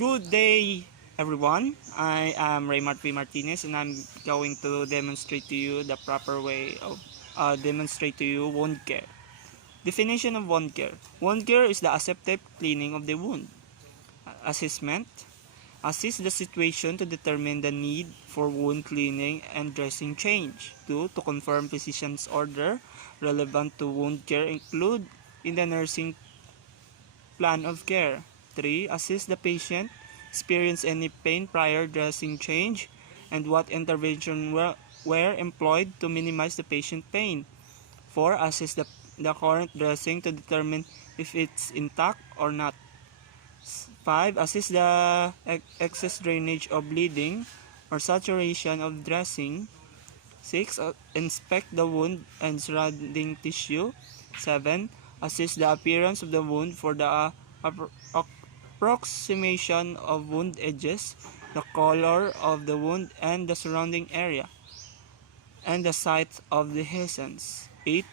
Good day, everyone. I am Raymart P. Martinez, and I'm going to demonstrate to you the proper way of wound care. Definition of wound care. Wound care is the aseptic cleaning of the wound. Assessment. Assess the situation to determine the need for wound cleaning and dressing change. 2. To confirm physician's order relevant to wound care include in the nursing plan of care. 3. Assist the patient, experience any pain prior dressing change, and what intervention were employed to minimize the patient pain. 4. Assess the current dressing to determine if it's intact or not. 5. Assess the excess drainage or bleeding or saturation of dressing. 6. Inspect the wound and surrounding tissue. 7. Assess the appearance of the wound for the approximation of wound edges, the color of the wound and the surrounding area, and the site of the lesions. 8.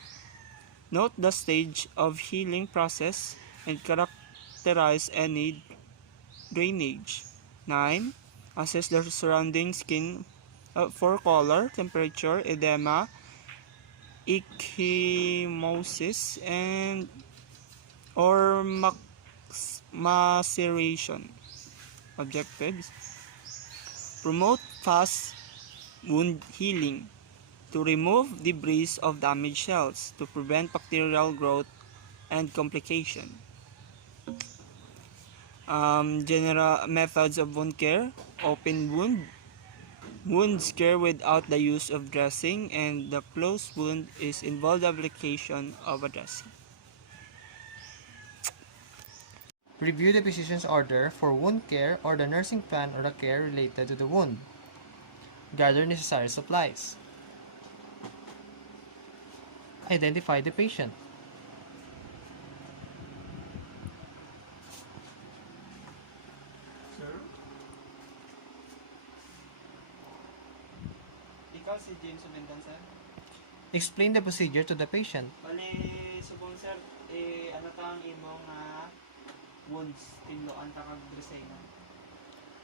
Note the stage of healing process and characterize any drainage. 9. Assess the surrounding skin for color, temperature, edema, ecchymosis, and or maceration. Objectives: promote fast wound healing, to remove debris of damaged cells, to prevent bacterial growth and complication. General methods of wound care: open wounds care without the use of dressing, and the closed wound is involved application of a dressing. Review the physician's order for wound care or the nursing plan or the care related to the wound. Gather necessary supplies. Identify the patient. Sir? Ikaw si James Omendan, sir? Explain the procedure to the patient. Bali, subong sir, ano tang imo nga wounds tinloan ta kag dressing.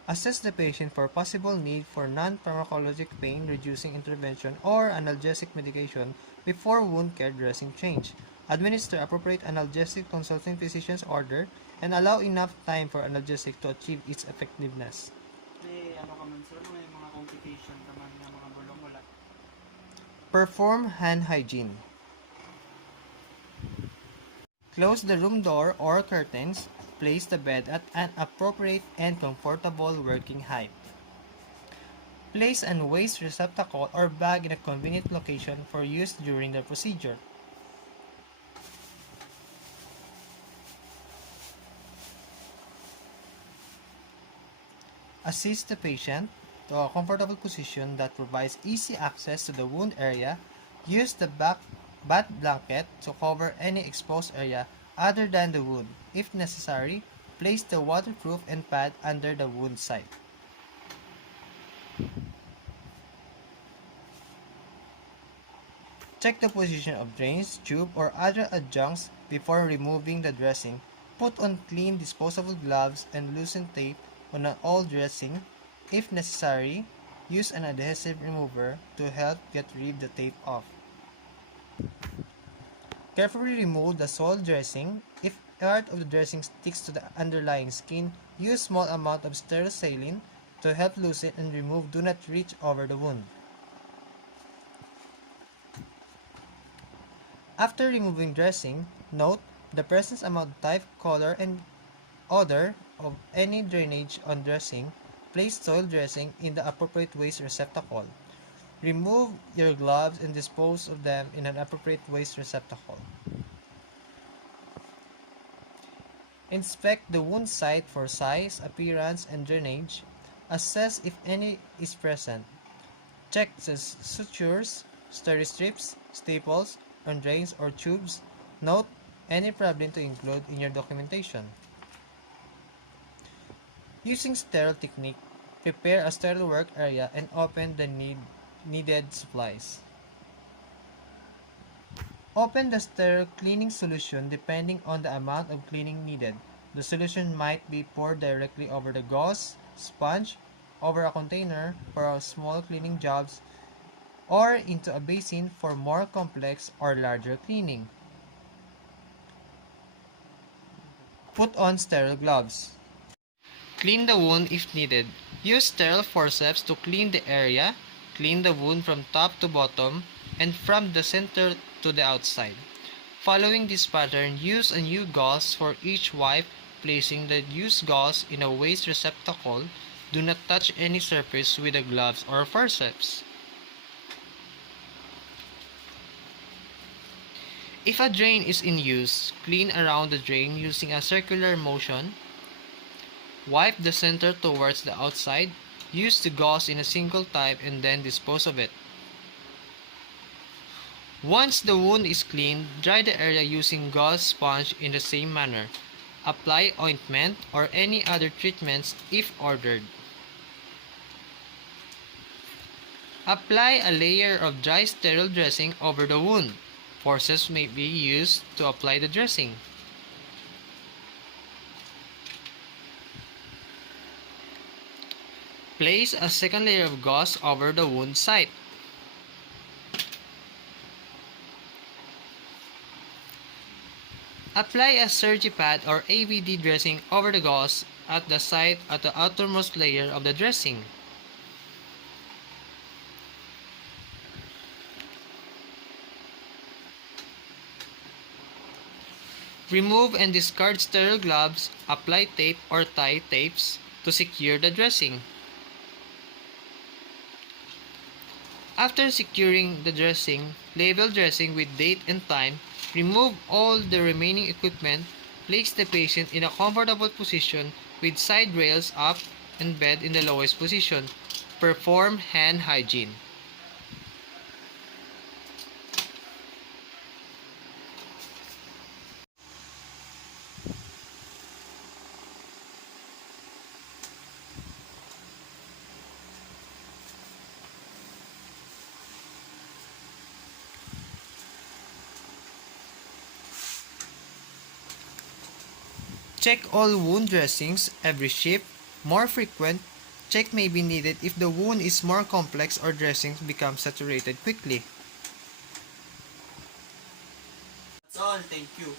Assess the patient for possible need for non-pharmacologic pain-reducing intervention or analgesic medication before wound care dressing change. Administer appropriate analgesic consulting physician's order and allow enough time for analgesic to achieve its effectiveness. May ano ka man sir, may mga complication ka man nga mga bulong wala. Perform hand hygiene. Close the room door or curtains. Place the bed at an appropriate and comfortable working height. Place a waste receptacle or bag in a convenient location for use during the procedure. Assist the patient to a comfortable position that provides easy access to the wound area. Use the bath blanket to cover any exposed area other than the wound. If necessary, place the waterproof and pad under the wound site. Check the position of drains, tube, or other adjuncts before removing the dressing. Put on clean disposable gloves and loosen tape on all dressing. If necessary, use an adhesive remover to help get rid the tape off. Carefully remove the soiled dressing. If part of the dressing sticks to the underlying skin, use small amount of sterile saline to help loosen and remove. Do not reach over the wound. After removing dressing, note the presence, amount, type, color, and odor of any drainage on dressing. Place soiled dressing in the appropriate waste receptacle. Remove your gloves and dispose of them in an appropriate waste receptacle. Inspect the wound site for size, appearance, and drainage. Assess if any is present. Check the sutures, steri-strips, staples, on drains or tubes. Note any problem to include in your documentation. Using sterile technique, prepare a sterile work area and open the needed supplies. Open the sterile cleaning solution depending on the amount of cleaning needed. The solution might be poured directly over the gauze, sponge, over a container for a small cleaning jobs, or into a basin for more complex or larger cleaning. Put on sterile gloves. Clean the wound if needed. Use sterile forceps to clean the area. Clean the wound from top to bottom and from the center to the outside. Following this pattern, use a new gauze for each wipe, placing the used gauze in a waste receptacle. Do not touch any surface with the gloves or forceps. If a drain is in use, clean around the drain using a circular motion. Wipe the center towards the outside. Use the gauze in a single type and then dispose of it. Once the wound is cleaned, dry the area using gauze sponge in the same manner. Apply ointment or any other treatments if ordered. Apply a layer of dry sterile dressing over the wound. Forceps may be used to apply the dressing. Place a second layer of gauze over the wound site. Apply a Surgipad or ABD dressing over the gauze at the site at the outermost layer of the dressing. Remove and discard sterile gloves. Apply tape or tie tapes to secure the dressing. After securing the dressing, label dressing with date and time. Remove all the remaining equipment. Place the patient in a comfortable position with side rails up and bed in the lowest position. Perform hand hygiene. Check all wound dressings every shift. More frequent check may be needed if the wound is more complex or dressings become saturated quickly. That's all. Thank you.